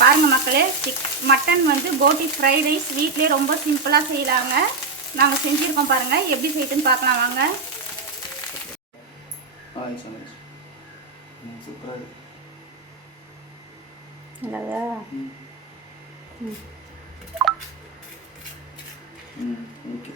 பாருங்க மக்களே, மட்டன் வந்து போட்டி ஃப்ரைட் ரைஸ் வீட்லேயே ரொம்ப சிம்பிளாக செய்யலாங்க. நாங்கள் செஞ்சுருக்கோம் பாருங்கள், எப்படி செய்யுதுன்னு பார்க்கலாம் வாங்க. நல்லதா? ஓகே.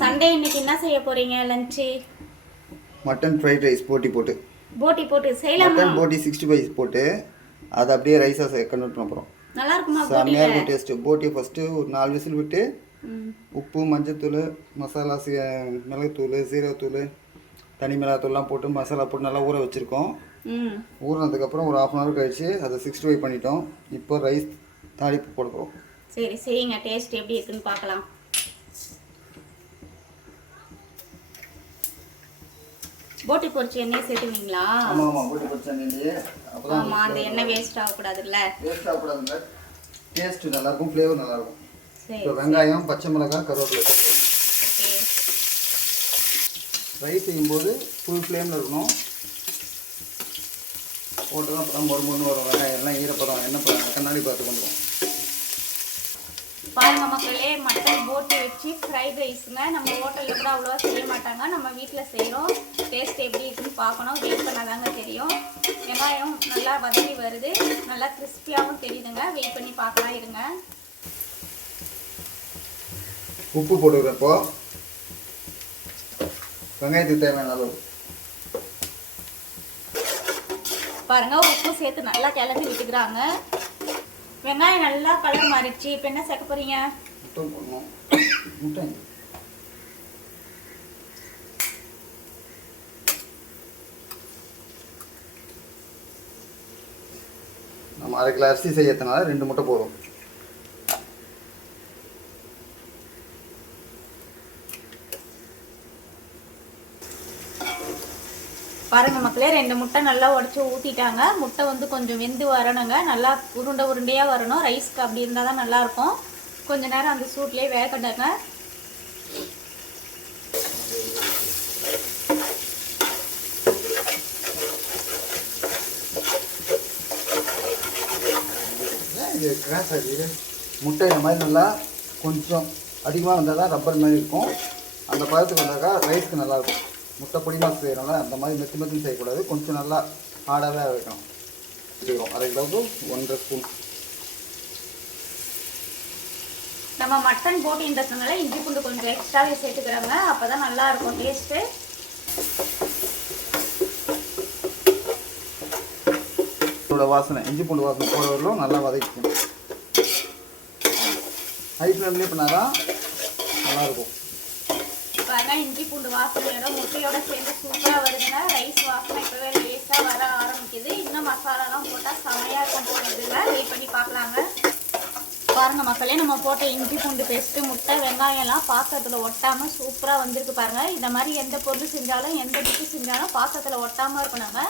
சண்டே இன்னைக்கு என்ன செய்ய போறீங்க லஞ்சு? மட்டன் ஃப்ரைட் ரைஸ் போட்டி போட்டு செய்யலாமா? மட்டன் போட்டி 65 போட்டு அதை அப்படியே ரைஸாக கன்வெர்ட் பண்ண போகிறோம். நல்லா இருக்குமா? செம்மையாக இருக்கும் டேஸ்ட்டு. போட்டி ஃபஸ்ட்டு ஒரு 4 விசில் விட்டு உப்பு, மஞ்சத்தூள், மசாலா, மிளகுத்தூள், சீரகத்தூள், தனி மிளகாத்தூள்லாம் போட்டு மசாலா போட்டு நல்லா ஊற வச்சுருக்கோம். ஊறினதுக்கப்புறம் ஒரு 1/2 hour கழிச்சு அதை 65 பண்ணிட்டோம். இப்போ ரைஸ் தாளிப்பு போட போகிறோம். சரி செய்யுங்க, டேஸ்ட் எப்படி இருக்குன்னு பார்க்கலாம். போட்டி பொரிச்சு எண்ணெய் சேர்த்துவீங்களா? ஆமாம், போட்டி பொரிச்ச எண்ணெயிலே. ஆமாம், அந்த எண்ணெய் வேஸ்ட் ஆகக்கூடாதுல்ல. டேஸ்ட்டு நல்லாயிருக்கும், ஃப்ளேவர் நல்லாயிருக்கும். சரி, இப்போ வெங்காயம், பச்சை மிளகாய், கருவேப்பிலை. ஓகே. ரைஸ் செய்யும்போது ஃபுல் ஃப்ளேமில் இருக்கணும். போட்டு தான் அப்புறம் மொறு வரும். வெங்காயம் எல்லாம் ஈரப்பதம், எண்ணெய் கண்ணாடி பார்த்து வந்துடும். பாருங்க மக்களே, மட்டன் போட்டி வச்சு ஃப்ரைட் ரைஸுங்க. நம்ம ஹோட்டலில் கூட அவ்வளோவா செய்ய மாட்டாங்க, நம்ம வீட்டில் செய்கிறோம். டேஸ்ட் எப்படி இருக்குன்னு பார்க்கணும், வெயிட் பண்ணாதாங்க தெரியும். வெங்காயம் நல்லா வதங்கி வருது, நல்லா கிறிஸ்பியாகவும் தெரியுதுங்க. வெயிட் பண்ணி பார்க்கலாம் இருங்க. உப்பு போட்டுக்கிறப்போ வெங்காயத்துக்கு தேவையான அளவு பாருங்க, உப்பு சேர்த்து நல்லா கிளம்பி விட்டுக்கிறாங்க. வெங்காயம் நல்லா கலர் மாறிடுச்சு. இப்போ என்ன சேர்க்க போறீங்க? முட்டை போடணும். முட்டை நம்ம 1/2 கிலோ அரிசி செய்யறதுனால 2 முட்டை போதும். பாருங்க மக்களே, 2 முட்டை நல்லா உடச்சி ஊற்றிட்டாங்க. முட்டை வந்து கொஞ்சம் வெந்து வரணுங்க, நல்லா உருண்டையாக வரணும். ரைஸ்க்கு அப்படி இருந்தால் தான் நல்லாயிருக்கும். கொஞ்ச நேரம் அந்த சூட்லேயே வேகட்டுங்க. முட்டை இந்த மாதிரி நல்லா கொஞ்சம் அதிகமாக வந்தால் தான் ரப்பர் மாதிரி இருக்கும். அந்த பதத்துக்கு வந்தாக்கா ரைஸ்க்கு நல்லாயிருக்கும். முட்டை பொடிமாக செய்யறோம்ல, அந்த மாதிரி மெத்து செய்யக்கூடாது. கொஞ்சம் நல்லா ஹார்டாகவே வைக்கணும். 1/2 கிலோவுக்கு 1.5 ஸ்பூன். நம்ம மட்டன் போட்டின்றதுனால இஞ்சி பூண்டு கொஞ்சம் எக்ஸ்ட்ராவே சேர்த்துக்கிறாங்க, அப்போ தான் நல்லாயிருக்கும் டேஸ்ட்டு. வாசனை, இஞ்சி பூண்டு வாசனை போட வரலும் நல்லா வதக்கிக்கணும். ஹை ஃப்ளேம்லேயே பண்ணாதான் நல்லாயிருக்கும். பாருங்க, இஞ்சி பூண்டு வாசனையோட முட்டையோட சேர்ந்து சூப்பராக வருதுங்க. ரைஸ் வாசனை இப்போவே லேஸாக வர ஆரம்பிக்குது. இன்னும் மசாலாலாம் போட்டால் செமையாக இருக்கும் போடுறதுல. வெயிட் பண்ணி பார்க்கலாங்க. பாருங்க மக்களே, நம்ம போட்ட இஞ்சி பூண்டு பேஸ்ட்டு, முட்டை, வெங்காயம்லாம் பாத்திரத்தில் ஒட்டாமல் சூப்பராக வந்திருக்கு பாருங்க. இந்த மாதிரி எந்த பொருள் செஞ்சாலும் எந்த டிஷ்ஷு செஞ்சாலும் பாத்திரத்தில் ஒட்டாமல் இருக்கணுங்க.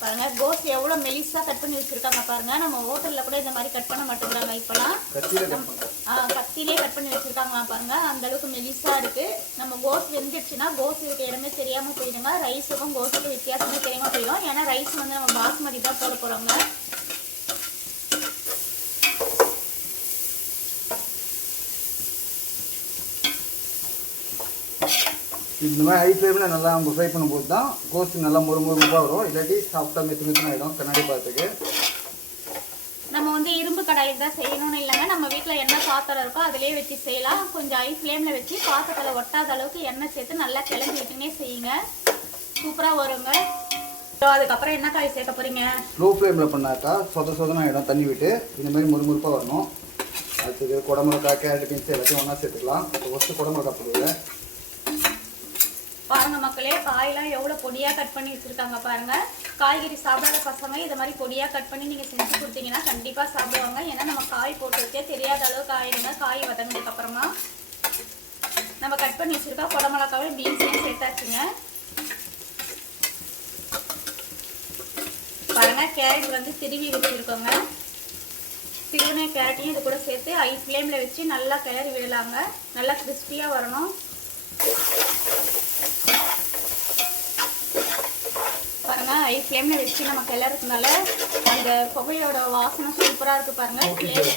பாருங்க, கோஸ் எவ்வளோ மெலிஸாக கட் பண்ணி வச்சுருக்காங்க பாருங்க. நம்ம ஹோட்டலில் கூட இந்த மாதிரி கட் பண்ண மாட்டேங்கிறாங்க இப்போலாம். கத்திலே கட் பண்ணி வச்சுருக்காங்களாம் பாருங்க. அந்த அளவுக்கு மெலிஸாக இருக்குது. நம்ம கோஸ் வெந்துடுச்சுன்னா கோஸ் இருக்க இடமே தெரியாமல் போயிடுங்க. ரைஸுக்கும் கோஸுக்கும் வித்தியாசமே தெரியாமல் போயிடும். ஏன்னா ரைஸ் வந்து நம்ம பாஸ்மதி தான் போட போகிறோங்க. இந்த மாதிரி ஹை ஃப்ளேமில் நல்லா நம்ம ஃப்ரை பண்ணும்போது தான் கோஸ் நல்லா முறுமுறுப்பாக வரும். இல்லாட்டி சாஃப்டாக மெத்து ஆகிடும் கண்ணாடி பார்த்துக்கு. நம்ம வந்து இரும்பு கடாயில் தான் செய்யணும்னு இல்லைங்க. நம்ம வீட்டில் எண்ணெய் பாத்திரம் இருக்கோ அதிலே வச்சு செய்யலாம். கொஞ்சம் ஹை ஃப்ளேமில் வச்சு பாத்திரத்தில் ஒட்டாத அளவுக்கு எண்ணெய் சேர்த்து நல்லா கிளம்பி விட்டுனே செய்யுங்க. சூப்பராக வருங்க. அதுக்கப்புறம் என்ன காய் சேர்க்க போகிறீங்க? ஸ்லோ ஃப்ளேமில் பண்ணாக்கா சொதன ஆகிடும். தண்ணி விட்டு இந்த மாதிரி முறுமுறுப்பாக வரணும். அடுத்தது குடமிளகாய், கேரட், பீன்ஸ் எல்லாத்தையும் ஒன்றா சேர்த்துக்கலாம். இப்போ ஃபஸ்ட்டு குடமிளகாய் போடுவேன். பாருங்க மக்களே, காயெல்லாம் எவ்வளோ பொடியாக கட் பண்ணி வச்சுருக்காங்க பாருங்க. காய்கறி சாப்பிடாத பசங்க இதை மாதிரி பொடியாக கட் பண்ணி நீங்கள் செஞ்சு கொடுத்தீங்கன்னா கண்டிப்பாக சாப்பிடுவாங்க. ஏன்னா நம்ம காய் போட்டு வச்சே தெரியாத அளவுக்கு ஆயிடுங்க. காய் வதங்கினதுக்கு அப்புறமா நம்ம கட் பண்ணி வச்சுருக்கா குடமிளகாவே பீன்ஸையும் சேர்த்தாச்சுங்க. பாருங்க, கேரட் வந்து திருவி வச்சுருக்கோங்க. திருவண்ண கேரட்டையும் இது கூட சேர்த்து ஹை ஃப்ளேமில் வச்சு நல்லா கிளறி விடலாங்க. நல்லா கிறிஸ்பியாக வரணும். பாருங்கள், ஹை ஃப்ளேமில் வச்சு நம்ம கிளறதுனால அந்த புகையோட வாசனை சூப்பராக இருக்குது பாருங்கள். ஃப்ளேவர்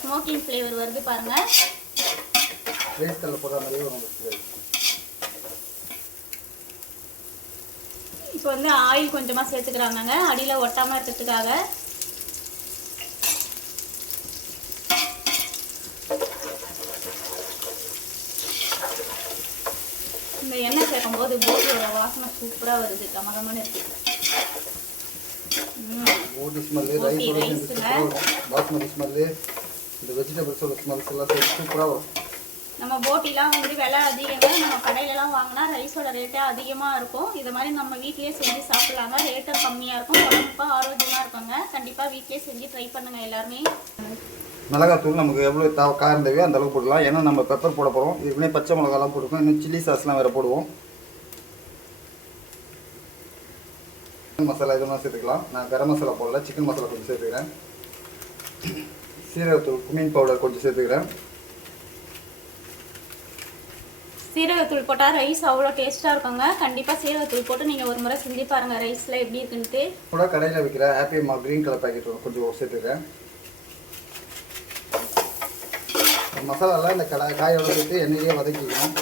ஸ்மோக்கிங் ஃப்ளேவர் வருது பாருங்கள். இப்போ வந்து ஆயில் கொஞ்சமாக சேர்த்துக்கிறாங்க அடியில் ஒட்டாமல் இருக்கிறதுக்காக. இந்த எண்ணெய் சேர்க்கும் போது போட்டியோட வாசனை சூப்பராக வருது. கமகமான இருக்கு. நம்ம போட்டிலாம் வந்து விலை அதிகங்க. நம்ம கடையிலலாம் வாங்கினா ரைஸோட ரேட்டே அதிகமாக இருக்கும். இது மாதிரி நம்ம வீட்லேயே செஞ்சு சாப்பிட்லாங்க. ரேட்டும் கம்மியாக இருக்கும், உடம்புக்கும் ஆரோக்கியமாக இருக்குங்க. கண்டிப்பாக வீட்லேயே செஞ்சு ட்ரை பண்ணுங்கள் எல்லாருமே. மிளகாத்தூள் நமக்கு எவ்வளோ காரம் தேவையோ அந்த அளவுக்கு போடலாம். ஏன்னா நம்ம பெப்பர் போட போகிறோம். இதுக்குன்னே பச்சை மிளகாலாம் போட்டுருக்கோம். இன்னும் சில்லி சாஸ்லாம் வேறு போடுவோம். மசாலா இதெல்லாம் சேர்த்துக்கலாம். நான் கரம் மசாலா போடல, சிக்கன் மசாலா கொஞ்சம் சேர்த்துக்கிறேன். சீரகத்தூள் குமீன் பவுடர் கொஞ்சம் சேர்த்துக்கிறேன். சீரகத்தூள் போட்டால் ரைஸ் அவ்வளோ டேஸ்ட்டாக இருக்குங்க. கண்டிப்பாக சீரகத்தூள் போட்டு நீங்கள் ஒரு முறை செஞ்சு பாருங்கள் ரைஸில் எப்படி இருக்குன்ட்டு. கூட கடையில் விற்கிற ஹாப்பி மா க்ரீன் கலர் பேக்கெட் கொஞ்சம் சேர்த்துக்கிறேன். மசாலாலாம் இந்த காயோட சேர்த்து எண்ணெயிலேயே வதக்கிக்கணும்.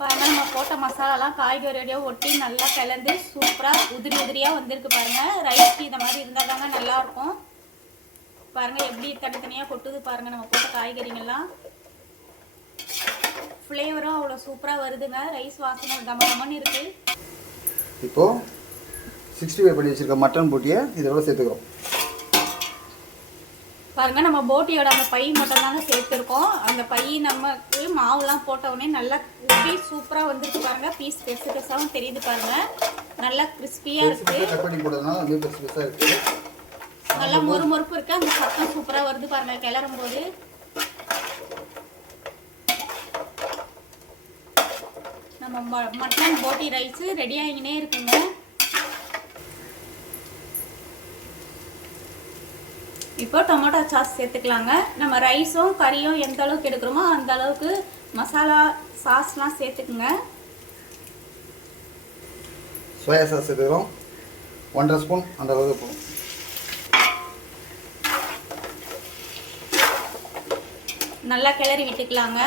பாருங்கள், நம்ம போட்ட மசாலாலாம் காய்கறியோடய ஒட்டி நல்லா கலந்து சூப்பராக உதிரி உதிரியாக வந்திருக்கு பாருங்கள். ரைஸ்க்கு இந்த மாதிரி இருந்தால் தாங்க நல்லாயிருக்கும். பாருங்கள் எப்படி தனித்தனியாக கொட்டுது பாருங்கள். நம்ம போட்ட காய்கறிங்கெல்லாம் ஃப்ளேவரும் அவ்வளோ சூப்பராக வருதுங்க. ரைஸ் வாசனை கமகமன்னு இருக்குது. இப்போது 65 பண்ணி வச்சுருக்க மட்டன் போட்டியை இதோட சேர்த்துக்கிறோம். பாருங்கள், நம்ம போட்டியோட அந்த பை மட்டும் தாங்க சேர்த்துருக்கோம். அந்த பை நமக்கு மாவுலாம் போட்டவுடனே நல்லா உப்பி சூப்பராக வந்துருக்கு பாருங்கள். பீஸ் பெருசு பெருசாகவும் தெரியுது பாருங்கள். நல்லா கிறிஸ்பியாக இருக்குது. கட் பண்ணி போட்டதுனால அப்படியே பெருசு பெருசாக இருக்குது. நல்லா மொறு மொறுப்பு இருக்குது. அந்த சத்தம் சூப்பராக வருது பாருங்கள் கிளறும் போது. நம்ம மட்டன் போட்டி ரைஸு ரெடி ஆகினே இருக்குங்க. இப்போ டொமேட்டோ சாஸ் சேர்த்துக்கலாங்க. நம்ம ரைஸும் கறியும் எந்த அளவுக்கு எடுக்கிறோமோ அந்த அளவுக்கு மசாலா சாஸ்லாம் சேர்த்துக்குங்க. சோயா சாஸ் சேர்த்துக்கிறோம். 1.5 ஸ்பூன் அந்த அளவுக்கு போகும். நல்லா கிளறி விட்டுக்கலாங்க.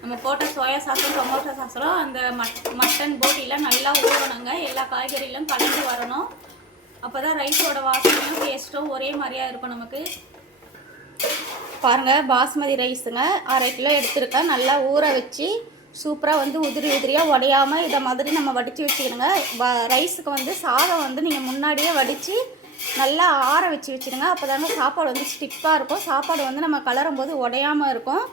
நம்ம போட்ட சோயா சாஸும் டொமேட்டோ சாஸும் அந்த மட்டன் போட்டியில் நல்லா ஊறணுங்க. எல்லா காய்கறிகளும் கலந்து வரணும். அப்போ தான் ரைஸோட வாசனையும் டேஸ்ட்டும் ஒரே மாதிரியாக இருக்கும் நமக்கு. பாருங்கள், பாஸ்மதி ரைஸுங்க 1/2 கிலோ எடுத்துருக்கேன். நல்லா ஊற வச்சு சூப்பராக வந்து உதிரி உதிரியாக உடையாமல் இதை மாதிரி நம்ம வடித்து வச்சுக்கணுங்க. ரைஸுக்கு வந்து சாதம் வந்து நீங்கள் முன்னாடியே வடித்து நல்லா ஆற வச்சு வச்சுடுங்க. அப்போ தாங்க சாப்பாடு வந்து ஸ்டிக்காக இருக்கும். சாப்பாடு வந்து நம்ம கலரும் போது உடையாமல் இருக்கும்.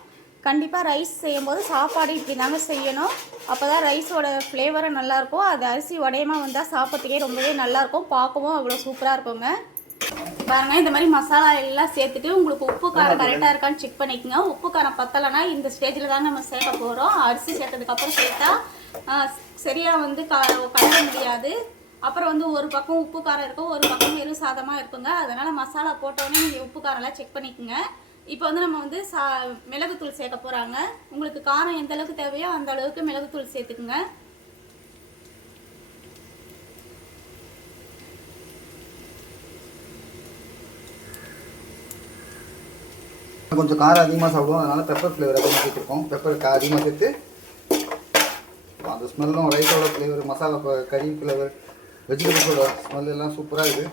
கண்டிப்பாக ரைஸ் செய்யும்போது சாப்பாடு இப்படி தாங்க செய்யணும். அப்போ தான் ரைஸோட ஃப்ளேவரும் நல்லாயிருக்கும். அது அரிசி உடையமாக வந்தால் சாப்பிட்றதுக்கே ரொம்பவே நல்லாயிருக்கும். பார்க்கவும் அவ்வளோ சூப்பராக இருக்குங்க. பாருங்கள், இந்த மாதிரி மசாலா எல்லாம் சேர்த்துட்டு உங்களுக்கு உப்பு காரம் கரெக்டாக இருக்கான்னு செக் பண்ணிக்கோங்க. உப்பு காரம் பத்தலைன்னா இந்த ஸ்டேஜில் தான் நம்ம சேர்க்க போகிறோம். அரிசி சேர்த்ததுக்கப்புறம் சேர்த்தா சரியாக வந்து கலர முடியாது. அப்புறம் வந்து ஒரு பக்கம் உப்பு காரம் இருக்கும், ஒரு பக்கம் வெறும் சாதமாக இருக்குங்க. அதனால் மசாலா போட்டோடனே நீங்கள் உப்பு காரம்லாம் செக் பண்ணிக்கோங்க. இப்போ வந்து நம்ம வந்து மிளகுத்தூள் சேர்க்க போகிறாங்க. உங்களுக்கு காரம் எந்த அளவுக்கு தேவையோ அந்த அளவுக்கு மிளகுத்தூள் சேர்த்துக்குங்க. கொஞ்சம் காரம் அதிகமாக சாப்பிடுவோம். அதனால் பெப்பர் ஃப்ளேவர் அதிகமாக சேர்த்துருக்கோம். பெப்பர் அதிகமாக சேர்த்து அந்த ஸ்மெல்லும் ரைஸோட ஃப்ளேவர், மசாலா கறி ஃப்ளேவர், வெஜிடபிள்ஸோட ஸ்மெல் எல்லாம் சூப்பராக இருக்குது.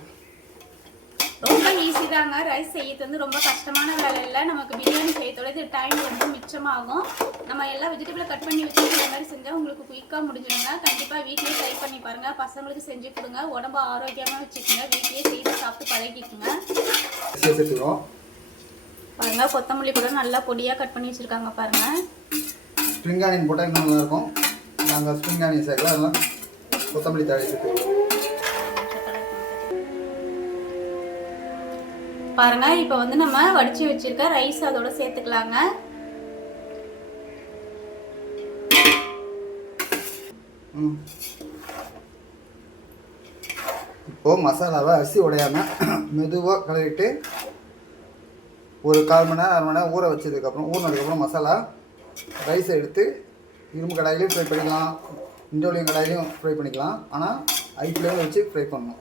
ரொம்ப ஈஸி தாங்க. ரைஸ் செய்யறது வந்து ரொம்ப கஷ்டமான வேலை இல்லை. நமக்கு பிரியாணி செய்யறதோட இது டைம் ரொம்ப மிச்சமாகும். நம்ம எல்லா வெஜிடபிளை கட் பண்ணி வச்சு இந்த மாதிரி செஞ்சால் உங்களுக்கு குயிக்காக முடிஞ்சிடுங்க. கண்டிப்பாக வீட்லேயே ட்ரை பண்ணி பாருங்கள். பசங்களுக்கு செஞ்சு கொடுங்க. உடம்பு ஆரோக்கியமாக வச்சுக்கோங்க. வீட்லேயே செய்து சாப்பிட்டு பழகிக்குங்க. பாருங்கள், கொத்தமல்லி கூட நல்லா பொடியாக கட் பண்ணி வச்சுருக்காங்க பாருங்கள். ஸ்ப்ரிங் ஆனியன் போட்டால் இன்னும் நல்லாயிருக்கும். நாங்கள் ஸ்ப்ரிங் ஆனியன் சேர்க்கலாம். அதெல்லாம் கொத்தமல்லி தழை சேர்த்துக்கிறோம். பாருங்க, இப்போ வந்து நம்ம வடிச்சு வச்சிருக்க ரைஸ் அதோட சேர்த்துக்கலாங்க. இப்போது மசாலாவை அரிசி உடையாமல் மெதுவாக கலரிட்டு ஒரு 1/4 மணி நேரம் 1/2 மணி நேரம் ஊற வச்சதுக்கப்புறம் ஊறினதுக்கப்புறம் மசாலா ரைஸை எடுத்து இரும்பு கடாயிலையும் ஃப்ரை பண்ணிக்கலாம், இண்டோலியம் கடாயிலையும் ஃப்ரை பண்ணிக்கலாம். ஆனால் ஹை ஃப்ளேமில் வச்சு ஃப்ரை பண்ணணும்.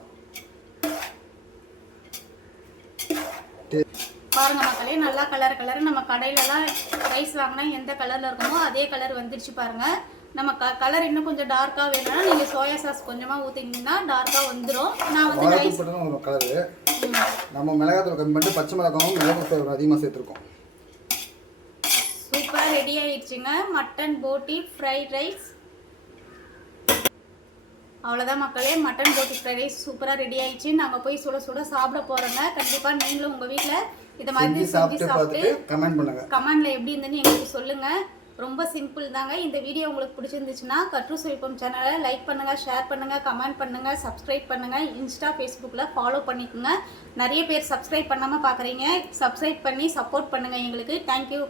பாருங்க மக்களே, நல்லா கலர் நம்ம கடையிலலாம் ரைஸ் வாங்கினா எந்த கலரில் இருக்குமோ அதே கலர் வந்துடுச்சு பாருங்கள். நம்ம கலர் இன்னும் கொஞ்சம் டார்க்காக வேணும்னா நீங்கள் சோயா சாஸ் கொஞ்சமாக ஊற்றிங்கன்னா டார்க்காக வந்துடும். நான் வந்து ரைஸ் ஒரு கலரு நம்ம மிளகாத்தூள் கம்மி பண்ணிட்டு பச்சை மிளகாவும் மிளகு ஃப்ளேவர் அதிகமாக சேர்த்துருக்கோம். சூப்பராக ரெடி ஆயிடுச்சுங்க மட்டன் போட்டி ஃப்ரைட் ரைஸ். அவ்வளோதான் மக்களே, மட்டன் போட்டி ஃப்ரைட் ரைஸ் சூப்பராக ரெடி ஆயிடுச்சு. நாங்கள் போய் சுட சுட சாப்பிட போகிறோங்க. கண்டிப்பாக நீங்களும் உங்கள் வீட்டில் இதை மாதிரி செஞ்சு சாப்பிட்டு கமெண்ட்ல எப்படி இருந்துன்னு எங்களுக்கு சொல்லுங்கள். ரொம்ப சிம்பிள் தாங்க. இந்த வீடியோ உங்களுக்கு பிடிச்சிருந்துச்சுன்னா கற்று சுவைப்பம் சேனலை லைக் பண்ணுங்கள், ஷேர் பண்ணுங்கள், கமெண்ட் பண்ணுங்கள், சப்ஸ்கிரைப் பண்ணுங்கள். இன்ஸ்டா ஃபேஸ்புக்கில் ஃபாலோ பண்ணிக்கோங்க. நிறைய பேர் சப்ஸ்கிரைப் பண்ணாமல் பார்க்குறீங்க. சப்ஸ்கிரைப் பண்ணி சப்போர்ட் பண்ணுங்கள் எங்களுக்கு. தேங்க்யூ.